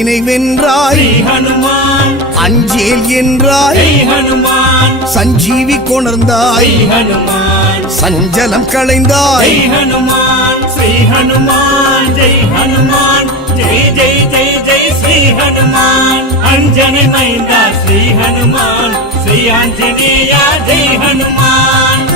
அம்பினை வென்றாய் ஹனுமான் அஞ்சேல் என்றாய் ஹனுமான் சஞ்சீவி கொணர்ந்தாய் ஹனுமான் சஞ்சலம் களைந்தாய் ஹனுமான் ஸ்ரீ ஹனுமான் ஜெய் ஹனுமான் ஜெய் ஜெய் ஜெய் ஜெய் ஸ்ரீ ஹனுமான் அஞ்சனை மைந்தா ஸ்ரீ ஹனுமான் ஸ்ரீ ஆஞ்சநேயா ஜெய் ஹனுமான்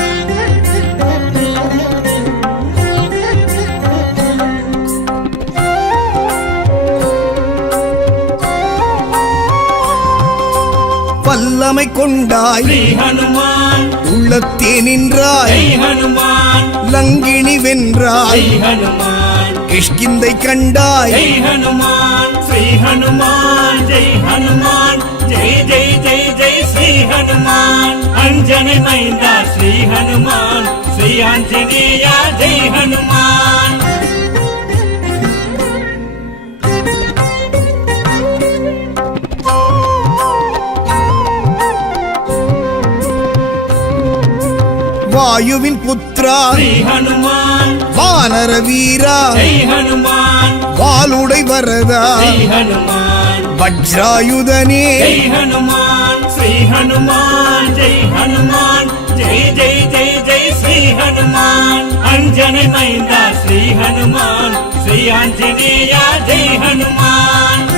வல்லமை கொண்டாய் ஸ்ரீ ஹனுமான் உள்ளத்தே நின்றாய் ஜெய் ஹனுமான் லங்கினி வென்றாய் ஜெய் ஹனுமான் கிஷ்கிந்தை கண்டாய் ஜெய் ஹனுமான் ஸ்ரீ ஹனுமான் ஜெய் ஹனுமான் ஜெய் ஜெய் ஜெய் ஜெய் ஸ்ரீ ஹனுமான் அஞ்சனை மைந்தா ஸ்ரீ ஹனுமான் ஸ்ரீ ஆஞ்சநேயா ஜெய் ஹனுமான் வாயுவின் புத்ரா ஸ்ரீ ஹனுமான் வானர வீரா ஜெய் ஹனுமான் வாளுடை வரதா ஜெய் ஹனுமான் வஜ்ராயுதனே ஜெய் ஹனுமான் ஸ்ரீ ஹனுமான் ஜெய் ஹனுமான் ஜெய் ஜெய் ஜெய் ஜெய் ஸ்ரீ ஹனுமான் அஞ்சனை மைந்தா ஸ்ரீ ஹனுமான் ஸ்ரீ ஆஞ்சநேயா ஜெய் ஹனுமான்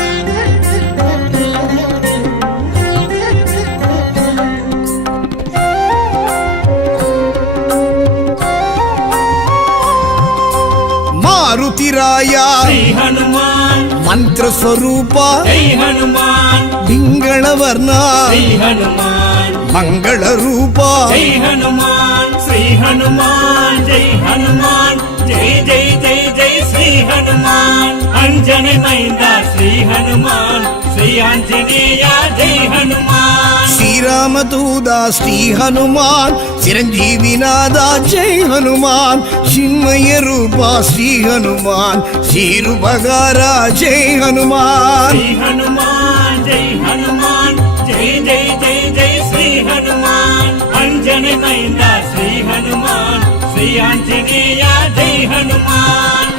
மாருதிராயா ஸ்ரீ ஹனுமான் மந்திர ஸ்வரூபா ஜெய் ஹனுமான் பிங்களவர்ணா ஸ்ரீ ஹனுமான் மங்கள ரூபா ஜெய் ஹனுமான் ஸ்ரீ ஹனுமான் ஜெய் ஹனுமான் ஜெய் ஜெய் ஜெய் ஜெய் ஸ்ரீ ஹனுமான் அஞ்சனை மைந்தா ஸ்ரீ ஹனுமான் ஸ்ரீ ஆஞ்சநேயா ஜெய் ஹனுமான் ஸ்ரீராமதூதா ஸ்ரீ ஹனுமான் சிரஞ்சீவிநாதா ஜெய் ஹனுமான் சின்மய ரூபா ஸ்ரீ ஹனுமான் ஸ்ரீருபகாரா ஜெய் ஹனுமான் ஸ்ரீ ஹனுமான் ஜெய் ஹனுமான் ஜெய் ஜெய் ஜெய் ஜெய் ஸ்ரீ ஹனுமான் அஞ்சனை மைந்தா ஸ்ரீ ஹனுமான் ஸ்ரீ ஆஞ்சநேயா ஜெய் ஹனுமான்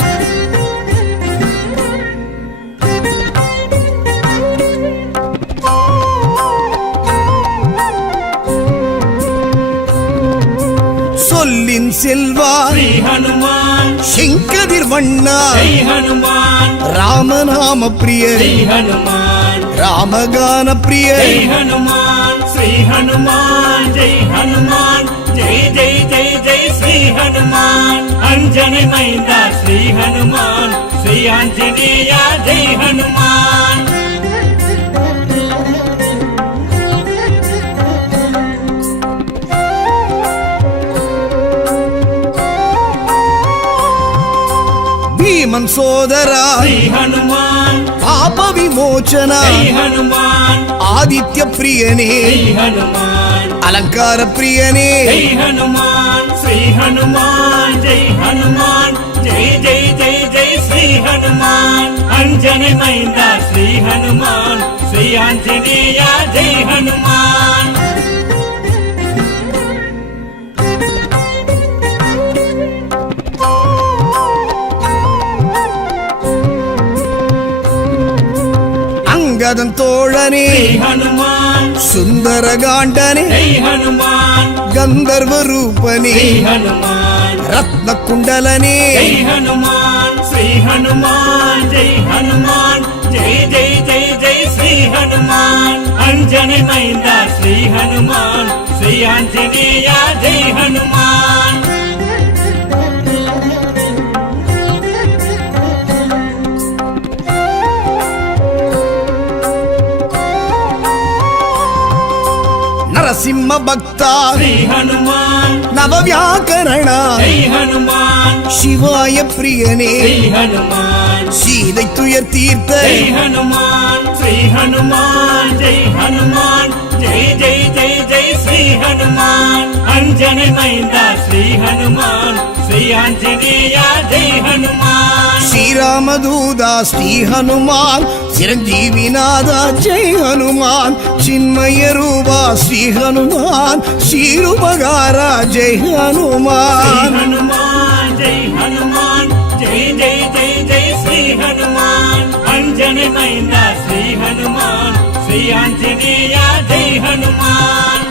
சொல்லின் செல்வா ஸ்ரீ ஹனுமான் செங்கதிர் வண்ணா ஜெய் ஹனுமான் ராமநாம பிரிய ஜெய் ஹனுமான் ராமகான பிரிய ஜெய் ஹனுமான் ஸ்ரீ ஹனுமான் ஜெய் ஹனுமான் ஜெய் ஜெய் ஜெய் ஜெய் ஸ்ரீ ஹனுமான் அஞ்சனை மைந்தா ஸ்ரீ ஹனுமான் ஸ்ரீ ஆஞ்சநேயா ஜெய் ஹனுமான் பீமன் சோதரா ஸ்ரீ ஹனுமான் பாப விமோச்சனா ஜெய் ஹனுமான் ஆதித்ய பிரியனே ஜெய் ஹனுமான் அலங்கார பிரியனே ஜெய் ஹனுமான் ஸ்ரீ ஹனுமான் ஜெய் ஹனுமான் ஜெய் ஜெய் ஜெய் ஜெய் ஸ்ரீ ஹனுமான் அஞ்சனை மைந்தா ஸ்ரீ ஹனுமான் ஸ்ரீ ஆஞ்சநேயா ஜெய் ஹனுமான் அங்கதன் தோழனே ஸ்ரீ ஹனுமான் சுந்தரகாண்டனே ஜெய் ஹனுமான் கந்தர்வ ரூபனே ஸ்ரீ ஹனுமான் ரத்ன குண்டலனே ஜெய் ஹனுமான் ஸ்ரீ ஹனுமான் ஜெய் ஹனுமான் ஜெய் ஜெய் ஜெய் ஜெய் ஸ்ரீ ஹனுமான் அஞ்சனை மைந்தா ஸ்ரீ ஹனுமான் ஸ்ரீ ஆஞ்சநேயா ஜெய் ஹனுமான் நரசிம்ம பக்தா ஸ்ரீ ஹனுமான் நவவியாக்கரண ஜெய் ஹனுமான் சிவாய பிரியனே ஸ்ரீ ஹனுமான் சீதை துயர் தீர்த்த ஜெய் ஹனுமான் ஸ்ரீ ஹனுமான் ஜெய் ஹனுமான் ஜெய் ஜெய் ஜெய் ஜெய் ஸ்ரீ ஹனுமான் அஞ்சனை மைந்தா ஸ்ரீ ஹனுமான் ஸ்ரீ ஆஞ்சநேயா ஜெய் ஹனுமான் ஸ்ரீராமதூதா ஸ்ரீ ஹனுமான் சிரஞ்சீவிநாதா ஜெய் ஹனுமான் சின்மய ரூபா ஸ்ரீ ஹனுமான் ஸ்ரீருபகாரா ஜெய் ஹனுமான் ஹனுமான் ஜெய் ஹனுமான் ஜெய் ஜெய் ஜெய் ஜெய் ஸ்ரீ ஹனுமான் अंजने मैंदा श्री हनुमान श्री आंजनेय जय हनुमान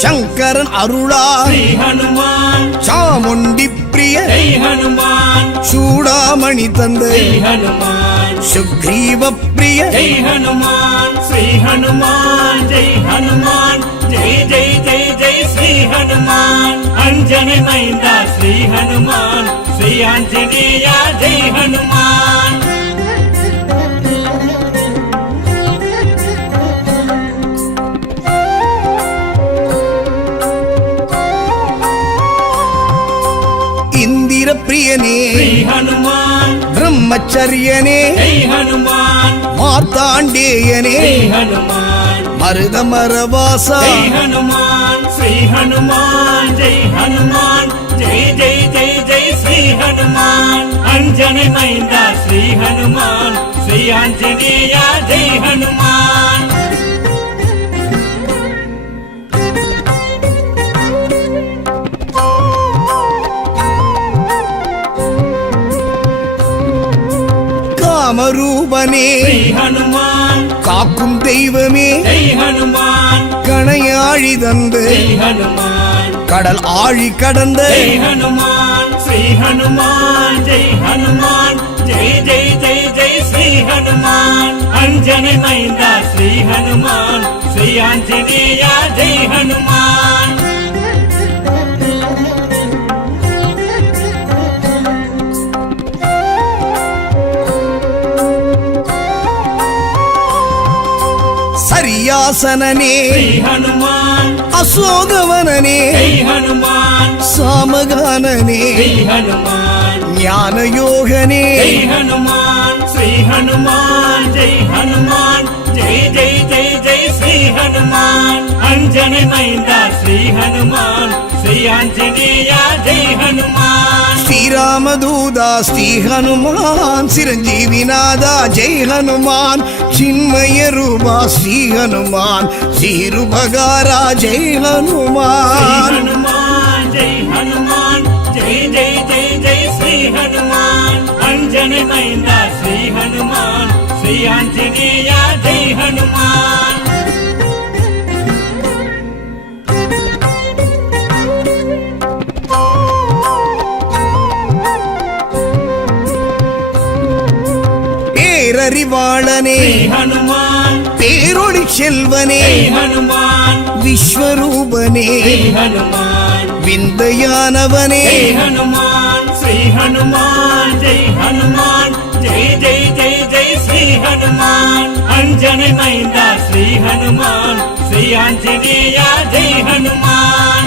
சங்கரன் அருளால் श्री हनुमान சாமுண்டி பிரிய जय हनुमान சூடாமணி தந்தை जय हनुमान சுக்ரீவ பிரிய जय हनुमान श्री हनुमान जय हनुमान जय जय जय जय श्री हनुमान अंजने मैंदा श्री हनुमान श्री आंजनेय जय हनुमान இந்திர பிரியனே श्री हनुमान பிரம்மச்சரியனே जय हनुमान மார்த்தாண்டேயனே जय हनुमान மருதமரவாசா जय हनुमान श्री हनुमान जय हनुमान जय जय जय जय श्री हनुमान अंजने मैंदा श्री हनुमान श्री आंजनेय जय हनुमान காமரூபனே श्री हनुमान காக்கும் தெய்வமே जय हनुमान கணையாழி தந்து जय हनुमान கடல் ஆழி கடந்த जय हनुमान श्री हनुमान जय हनुमान जय जय जय जय श्री हनुमान अंजने मैंदा श्री हनुमान श्री आंजनेय जय हनुमान சரியாசனனே श्री हनुमान அசோகவனனே जय हनुमान சாமகானனே जय हनुमान ஞானயோகனே जय हनुमान श्री हनुमान जय हनुमान जय जय जय जय श्री हनुमान अंजने मैंदा श्री हनुमान श्री आंजनेय जय हनुमान ஸ்ரீராமதூதா ஸ்ரீ ஹனுமான் சிரஞ்சீவிநாதா ஜெய் ஹனுமான் சின்மய ரூபா ஸ்ரீ ஹனுமான் ஸ்ரீருபகாரா ஜெய் श्री ஹனுமான் हनुमान जय हनुमान जय जय जय जय श्री हनुमान अंजने मैंदा श्री हनुमान श्री आंजनेय जय हनुमान பேரறிவாளனே श्री हनुमान பேரொளி செல்வனே जय हनुमान விஸ்வரூபனே जय हनुमान விந்தையானவனே जय हनुमान श्री हनुमान जय हनुमान जय जय जय जय श्री हनुमान अंजने मैंदा श्री हनुमान श्री आंजनेय जय हनुमान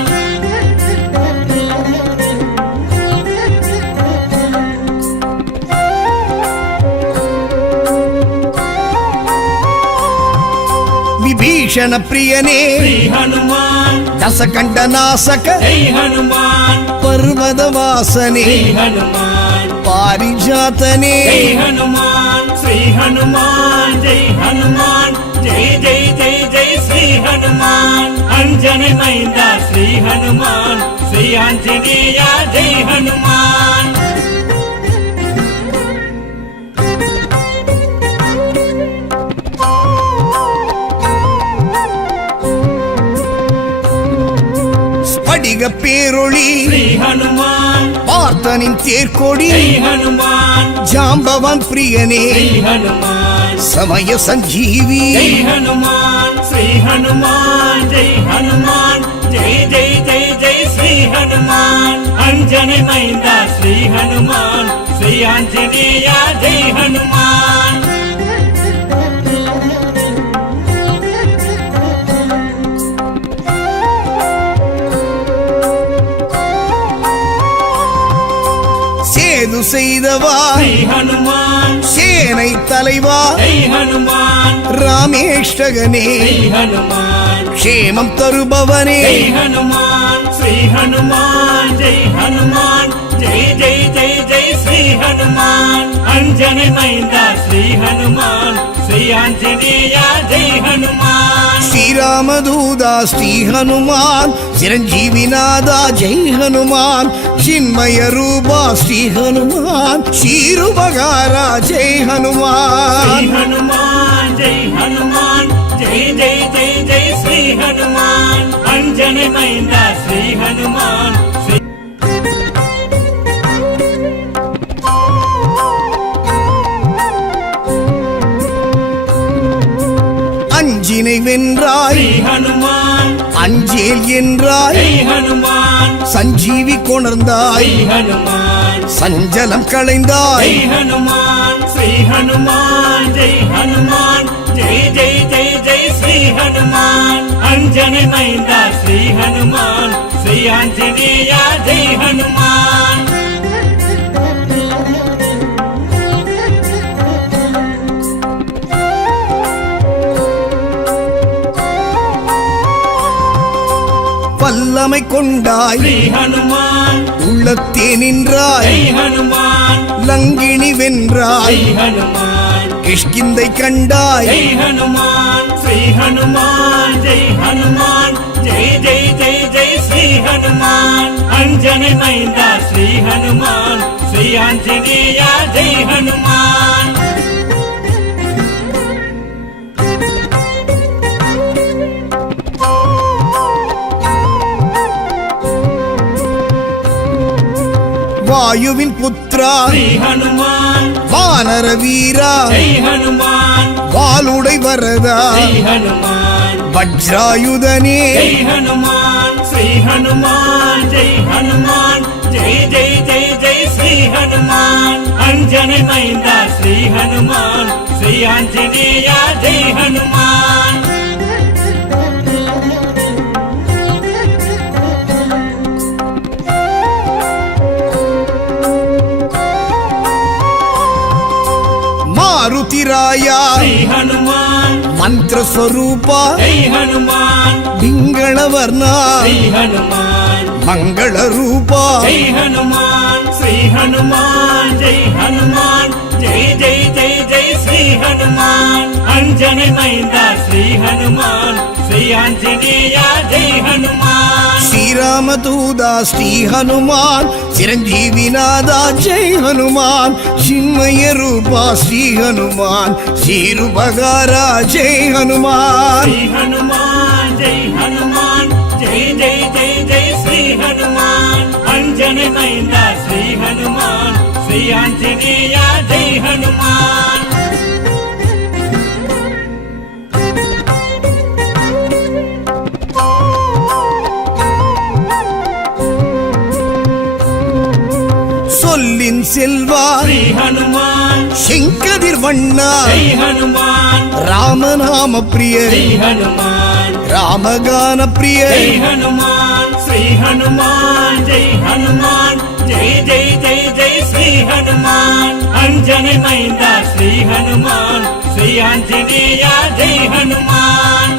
விபீஷண பிரியனே श्री हनुमान தசகண்ட நாசக जय हनुमान பர்வதவாசனே जय हनुमान பாரிஜாதனே जय हनुमान श्री हनुमान जय हनुमान जय जय जय जय श्री हनुमान अंजने मैंदा श्री हनुमान श्री आंजनेय जय हनुमान ஸ்படிக பேரொளி श्री हनुमान பார்த்தனின் தேர்கொடி जय हनुमान ஜாம்பவான் பிரியனே जय हनुमान சமய சஞ்சீவி जय हनुमान श्री हनुमान जय हनुमान जय जय जय जय श्री हनुमान अंजने मैंदा श्री हनुमान श्री आंजनेय जय हनुमान சேது செய்தவா जय हनुमान சேனை தலைவா जय हनुमान ராமேஷ்டகனே जय हनुमान க்ஷேமம் தருபவனே जय हनुमान श्री हनुमान जय हनुमान जय जय जय जय श्री हनुमान अंजने అంజని మైందా శ్రీ హనుమాన్ శ్రీ ఆంజనేయ జై హనుమాన్ శ్రీరామదూదా శ్రీ హనుమాన్ చిరంజీవినాదా జై హనుమాన్ చిన్మయ రూపా శ్రీ హనుమాన్ క్షీరుబగారా జై హనుమాన్ శ్రీ హనుమాన్ జై హనుమాన్ జై జై జై జై శ్రీ హనుమాన్ అంజని మైందా శ్రీ హనుమాన్ அஞ்சினை வென்றாய் శ్రీ హనుమాన్ அஞ்சேல் என்றாய் జై హనుమాన్ சஞ்சீவி கொணர்ந்தாய் శ్రీ హనుమాన్ சஞ்சலம் களைந்தாய் జై హనుమాన్ శ్రీ హనుమాన్ జై హనుమాన్ జై జై జై జై శ్రీ హనుమాన్ అంజని మైందా శ్రీ హనుమాన్ శ్రీ ఆంజనేయ జై హనుమాన్ வல்லமை கொண்டாய் శ్రీ హనుమాన్ உள்ளத்தே நின்றாய் జై హనుమాన్ லங்கினி வென்றாய் జై హనుమాన్ கிஷ்கிந்தை கண்டாய் జై హనుమాన్ శ్రీ హనుమాన్ జై హనుమాన్ జై జై జై జై శ్రీ హనుమాన్ అంజని మైందా శ్రీ హనుమాన్ శ్రీ ఆంజనేయ జై హనుమాన్ வாயுவின் புத்ரா శ్రీ హనుమాన్ வானர வீரா జై హనుమాన్ வாளுடை வரதா జై హనుమాన్ வஜ்ராயுதனே జై హనుమాన్ శ్రీ హనుమాన్ జై హనుమాన్ జై జై జై జై శ్రీ హనుమాన్ అంజని మైందా శ్రీ హనుమాన్ శ్రీ ఆంజనేయ జై హనుమాన్ మారుతిరాయా శ్రీ హనుమాన్ మంత్ర స్వరూపా జై హనుమాన్ పింగళవర్ణా శ్రీ హనుమాన్ మంగళ రూపా జై హనుమాన్ శ్రీ హనుమాన్ జై హనుమాన్ జై జై జై జై శ్రీ హనుమాన్ అంజని మైందా శ్రీ హనుమాన్ శ్రీ ఆంజనేయ జై హనుమాన్ శ్రీరామదూదా శ్రీ హనుమాన్ చిరంజీవినాదా జై హనుమాన్ చిన్మయ రూపా శ్రీ హనుమాన్ క్షీరుబగారా జై హనుమాన్ శ్రీ హనుమాన్ జై హనుమాన్ జై జై జై జై శ్రీ హనుమాన్ అంజని మైందా శ్రీ హనుమాన్ శ్రీ ఆంజనేయ జై హనుమాన్ சொல்லின் செல்வா శ్రీ హనుమాన్ செங்கதிர் வண்ணா జై హనుమాన్ ராமநாம பிரிய శ్రీ హనుమాన్ ராமகான பிரிய జై హనుమాన్ శ్రీ హనుమాన్ జై హనుమాన్ జై జై జై జై శ్రీ హనుమాన్ అంజని మైందా శ్రీ హనుమాన్ శ్రీ ఆంజనేయ జై హనుమాన్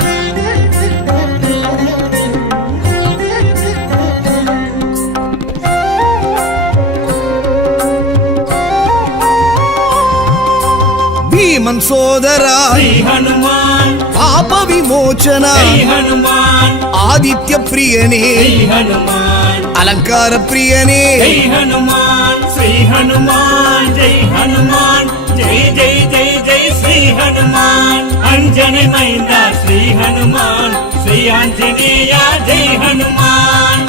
భీమన్ సోదరా శ్రీ హనుమాన్ పాప విమోచన జై హనుమాన్ ఆదిత్య ప్రియనే జై హనుమాన్ అలంకార ప్రియనే జై హనుమాన్ శ్రీ హనుమాన్ జై హనుమాన్ జై జై జై జై శ్రీ హనుమాన్ అంజని మైందా శ్రీ హనుమాన్ శ్రీ ఆంజనేయ జై హనుమాన్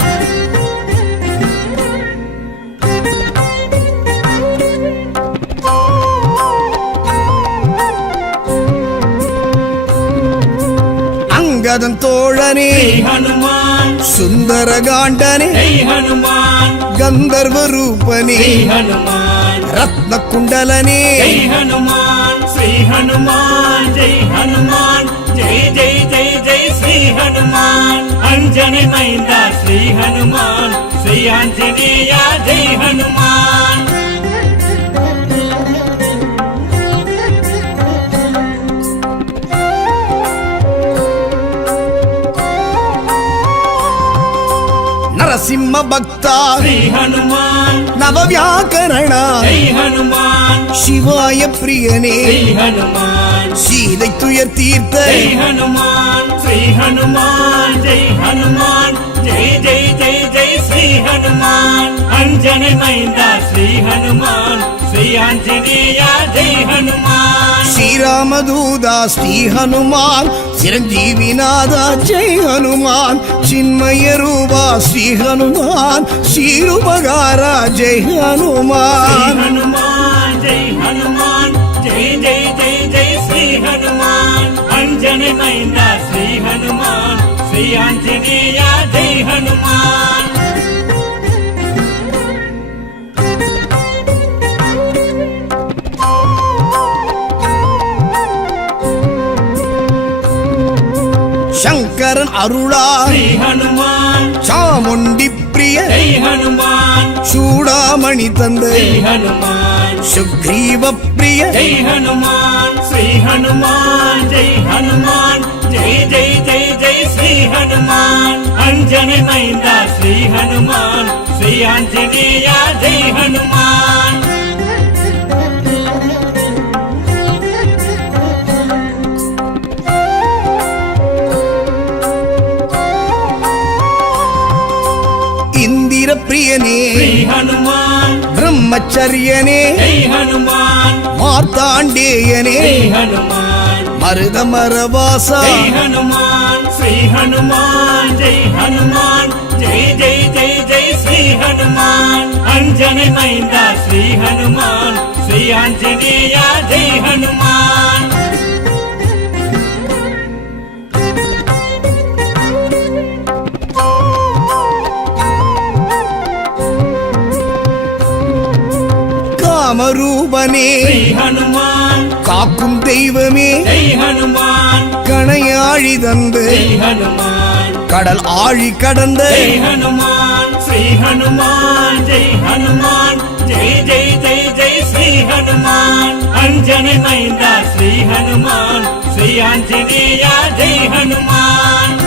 అంగదం తోళనే శ్రీ హనుమాన్ సుందరగాండనే జై హనుమాన్ గంధర్వ రూపనే శ్రీ హనుమాన్ రత్న కుండలనే జై హనుమాన్ శ్రీ హనుమాన్ జై హనుమాన్ జై జై జై జై శ్రీ హనుమాన్ అంజని మైందా శ్రీ హనుమాన్ శ్రీ ఆంజనేయ జై హనుమాన్ నరసింహ భక్త శ్రీ హనుమాన్ నవ వ్యాకరణ జై హనుమాన్ சிவாய பிரியனே ஸ்ரீ ஹனுமான் சீதை துயர் தீர்த்த ஜெய் ஹனுமான் ஸ்ரீ ஹனுமான் ஜெய் ஹனுமான் ஜெய் ஜெய் ஜெய் ஜெய் ஸ்ரீ ஹனுமான் அஞ்சனை மைந்தா ஸ்ரீ ஹனுமான் ஸ்ரீ ஆஞ்சநேயா ஜெய் ஹனுமான் ஸ்ரீராமதூதா ஸ்ரீ ஹனுமான் சிரஞ்சீவிநாதா ஜெய் ஹனுமான் சின்மய ரூபா ஸ்ரீ ஹனுமான் ஸ்ரீருபகாரா ஜெய் ஸ்ரீ ஹனுமான் ஹனுமான் ஜெய் ஹனுமான் ஜெய் ஜெய் ஜெய் ஜெய் ஸ்ரீ ஹனுமான் அஞ்சனை மைந்தா ஸ்ரீ ஹனுமான் ஸ்ரீ ஆஞ்சநேயா ஜெய் ஹனுமான் சங்கரன் அருளா ஸ்ரீ ஹனுமான் சாமுண்டி பிரிய ஜெய் ஹனுமான் சூடாமணி தந்த ஜெய் ஹனுமான் சுக்ரீவ பிரிய ஜெய் ஹனுமான் ஸ்ரீ ஹனுமான் ஜெய் ஹனுமான் ஜெய் ஜெய் ஜெய் ஜெய் ஸ்ரீ ஹனுமான் அஞ்சனை மைந்தா ஸ்ரீ ஹனுமான் ஸ்ரீ ஆஞ்சநேயா ஜெய் ஹனுமான் இந்திர பிரியனே ஸ்ரீ ஹனுமான் பிரம்மச்சரியனே ஜெய் ஹனுமான் மார்த்தாண்டேயனே ஜெய் ஹனுமான் மருதமரவாசா ஜெய் ஹனுமான் ஸ்ரீ ஹனுமான் ஜெய் ஹனுமான் ஜெய் ஜெய் ஜெய் ஜெய் ஸ்ரீ ஹனுமான் அஞ்சனை மைந்தா ஸ்ரீ ஹனுமான் ஸ்ரீ ஆஞ்சநேயா ஜெய் ஹனுமான் காமரூபனே ஸ்ரீ ஹனுமான் காக்கும் தெய்வமே ஜெய் ஹனுமான் கணையாழி தந்து ஜெய் ஹனுமான் கடல் ஆழி கடந்த ஜெய் ஹனுமான் ஸ்ரீ ஹனுமான் ஜெய் ஹனுமான் ஜெய் ஜெய் ஜெய் ஜெய் ஸ்ரீ ஹனுமான் அஞ்சனை மைந்தா ஸ்ரீ ஹனுமான் ஸ்ரீ ஆஞ்சநேயா ஜெய் ஹனுமான்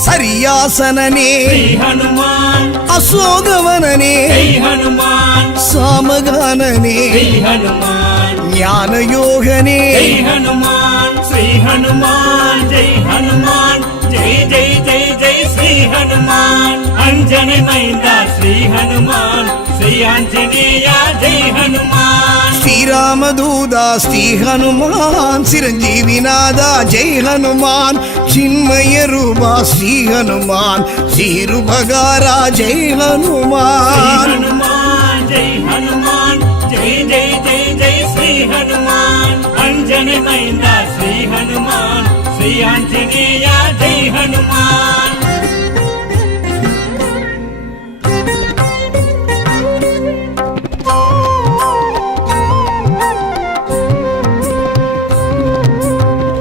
சரியாசனனே ஸ்ரீ ஹனுமான் அசோகவனனே ஜெய் ஹனுமான் சாமகானனே ஜெய் ஹனுமான் ஞானயோகனே ஜெய் ஹனுமான் ஸ்ரீ ஹனுமான் ஜெய் ஹனுமான் ஜெய் ஜெய் ஜெய் ஜெய் ஸ்ரீ ஹனுமான் அஞ்சனை மைந்தா ஸ்ரீ ஹனுமான் ஸ்ரீ ஆஞ்சநேயா ஜெய் ஹனுமான் ஸ்ரீராமதூதா ஸ்ரீ ஹனுமான் சிரஞ்சீவிநாதா ஜெய் ஹனுமான் சின்மய ரூபா ஸ்ரீ ஹனுமான் ஸ்ரீருபகாரா ஜெய் ஸ்ரீ ஹனுமான் ஹனுமான் ஜெய் ஹனுமான் ஜெய் ஜெய் ஜெய் ஜெய் ஸ்ரீ ஹனுமான் அஞ்சனை மைந்தா ஸ்ரீ ஹனுமான் ஸ்ரீ ஆஞ்சநேயா ஜெய் ஹனுமான்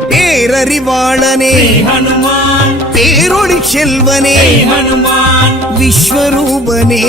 பேரறிவாளனே ஸ்ரீ ஹனுமான் பேரொளி செல்வனே ஜெய் ஹனுமான் விஸ்வரூபனே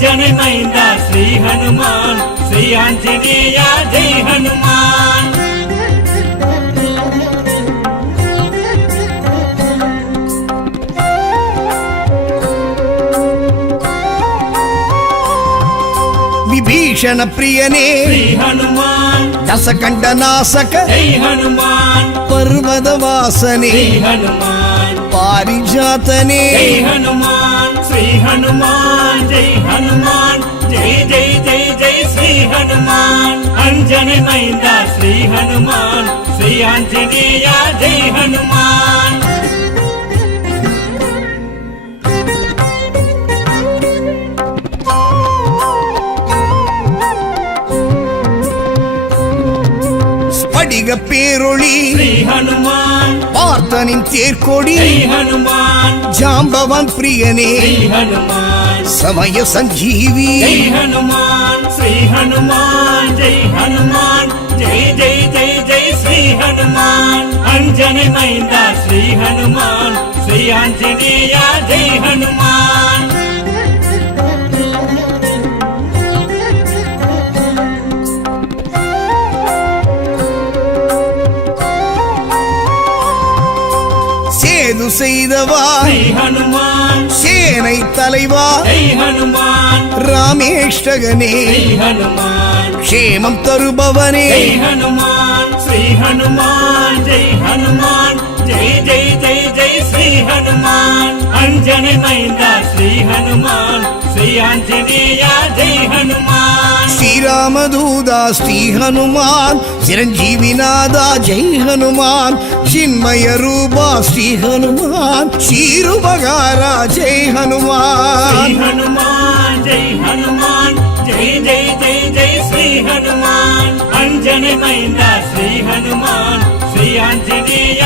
అంజని మైందా శ్రీ హనుమాన్ శ్రీ ఆంజనేయ జై హనుమాన్ విభీషణ ప్రియనే శ్రీ హనుమాన్ దశకంఠ నాశక జై హనుమాన్ పర్వత వాసనే శ్రీ హనుమాన్ పారిజాతనే జై హనుమాన్ శ్రీ హనుమాన్ జై హనుమాన్ జై జై జై జై శ్రీ హనుమాన్ అంజని మైందా శ్రీ హనుమాన్ శ్రీ ఆంజనేయ జై హనుమాన్ ஸ்படிக பேரொளி శ్రీ హనుమాన్ பார்த்தனின் தேர்கொடி జై హనుమాన్ ஜாம்பவான் பிரியனே శ్రీ హనుమాన్ సమయ సంజీవి జై హనుమాన్ శ్రీ హనుమాన్ జై హనుమాన్ జై జై జై జై శ్రీ హనుమాన్ అంజని మైందా శ్రీ హనుమాన్ శ్రీ ఆంజనేయ జై హనుమాన్ சேது செய்தவா శ్రీ హనుమాన్ சேனை தலைவா జై హనుమాన్ ராமேஷ்டகனே శ్రీ హనుమాన్ க்ஷேமம் தருபவனே జై హనుమాన్ శ్రీ హనుమాన్ జై హనుమాన్ జై జై జై జై శ్రీ హనుమాన్ అంజని మైందా శ్రీ హనుమాన్ శ్రీ ఆంజనేయ జై హనుమాన్ ஸ்ரீராமதூதா ஸ்ரீ ஹனுமான் சிரஞ்சீவிநாதா ஜெய் ஹனுமான் சின்மய ரூபா ஸ்ரீ ஹனுமான் ஸ்ரீருபகாரா ஜெய் శ్రీ ஹனுமான் హనుమాన్ జై హనుమాన్ జై జై జై జై శ్రీ హనుమాన్ అంజని మైందా శ్రీ హనుమాన్ శ్రీ ఆంజనేయ